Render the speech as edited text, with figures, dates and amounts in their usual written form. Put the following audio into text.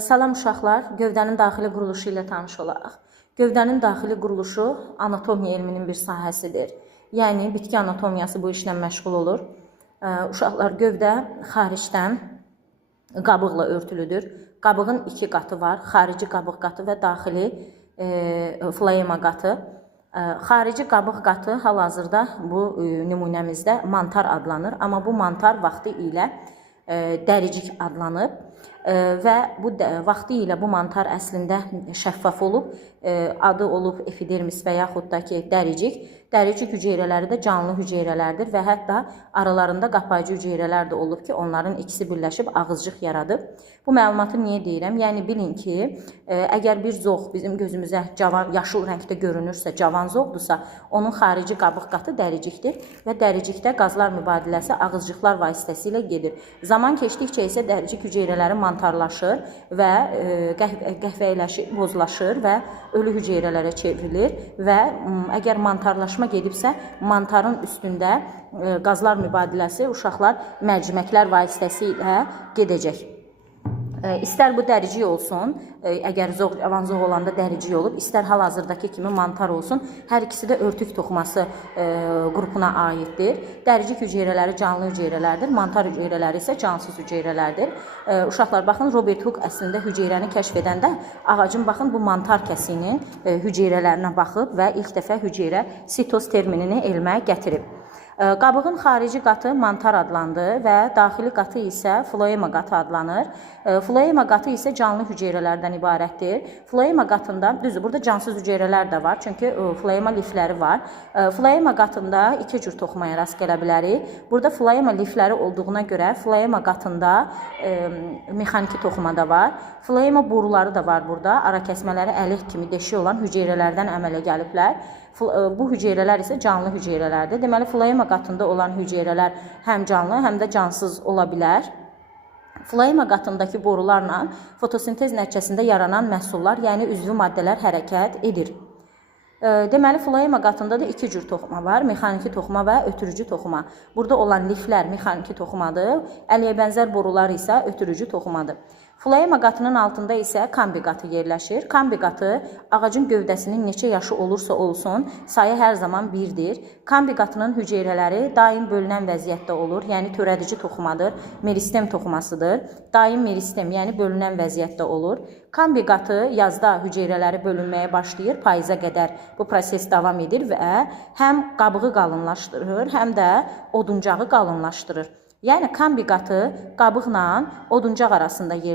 Salam uşaqlar, gövdənin daxili quruluşu ilə tanış olaq. Gövdənin daxili quruluşu anatomiya elminin bir sahəsidir. Yəni, bitki anatomiyası bu işlə məşğul olur. Uşaqlar, gövdə xaricdən qabıqla örtülüdür. Qabığın iki qatı var, xarici qabıq qatı və daxili floema qatı. Xarici qabıq qatı hal-hazırda bu nümunəmizdə mantar adlanır. Amma bu mantar vaxtı ilə dəricik adlanıb və bu vaxtı ilə bu mantar əslində şəffaf olub, adı olub epidermis və yaxud da ki dəricik. Dəricik hüceyrələri də canlı hüceyrələrdir və hətta aralarında qapayıcı hüceyrələr də olub ki, onların ikisi birləşib ağızcıq yaradıb. Bu məlumatı niyə deyirəm? Yəni bilin ki, əgər bir zoğ bizim gözümüzə cavan, yaşıl rəngdə görünürsə, cavan zoğdursa, onun xarici qabıq qatı dəricikdir və dəricikdə qazlar mübadiləsi ağızcıqlar vasitəsilə gedir. Zaman keçdikcə isə dəricik hüceyrələri mantarlaşır və qəhvəyiləşir, bozlaşır və ölü hüceyrələrə çevrilir və əgər mantarlaşma gedibsə, mantarın üstündə qazlar mübadiləsi uşaqlar mərciməklər vasitəsilə gedəcək. İstər bu dəricik olsun, əgər cavan zoğ olanda dəricik olub, istər hal-hazırdakı kimi mantar olsun, hər ikisi də örtük toxuması qrupuna aiddir. Dəricik hüceyrələri canlı hüceyrələrdir, mantar hüceyrələri isə cansız hüceyrələrdir. Uşaqlar, baxın, Robert Hooke əslində hüceyrəni kəşf edəndə ağacın, baxın, bu mantar kəsiyinin hüceyrələrinə baxıb və ilk dəfə hüceyrə sitoz terminini elmə gətirib. Qabığın xarici qatı mantar adlandı və daxili qatı isə floema qatı adlanır. Floema qatı isə canlı hüceyrələrdən ibarətdir. Floema qatında, düzdür, burada cansız hüceyrələr də var, çünki floema lifləri var. Floema qatında iki cür toxumaya rast gələ bilərik. Burada floema lifləri olduğuna görə floema qatında mexaniki toxuma da var. Floema boruları da var burada. Ara kəsmələri ələk kimi deşik olan hüceyrələrdən əmələ gəliblər. Bu hüceyrələr isə canlı hüceyrələrdir. Deməli, floema qatında olan hüceyrələr həm canlı, həm də cansız ola bilər. Floema qatındakı borularla fotosintez nəticəsində yaranan məhsullar, yəni üzvü maddələr hərəkət edir. Deməli, floema qatında da iki cür toxuma var, mexaniki toxuma və ötürücü toxuma. Burada olan liflər mexaniki toxumadır, əliyə bənzər borular isə ötürücü toxumadır. Floema qatının altında isə kambi qatı yerləşir. Kambi qatı ağacın gövdəsinin neçə yaşı olursa olsun, sayı hər zaman birdir. Kambi qatının hüceyrələri daim bölünən vəziyyətdə olur, yəni törədici toxumadır, meristem toxumasıdır. Daim meristem, yəni bölünən vəziyyətdə olur. Kambi qatı yazda hüceyrələri bölünməyə başlayır, payıza qədər bu proses davam edir və həm qabığı qalınlaşdırır, həm də oduncağı qalınlaşdırır. Yəni kambi qatı qabıqla oduncaq arasında yerləşir.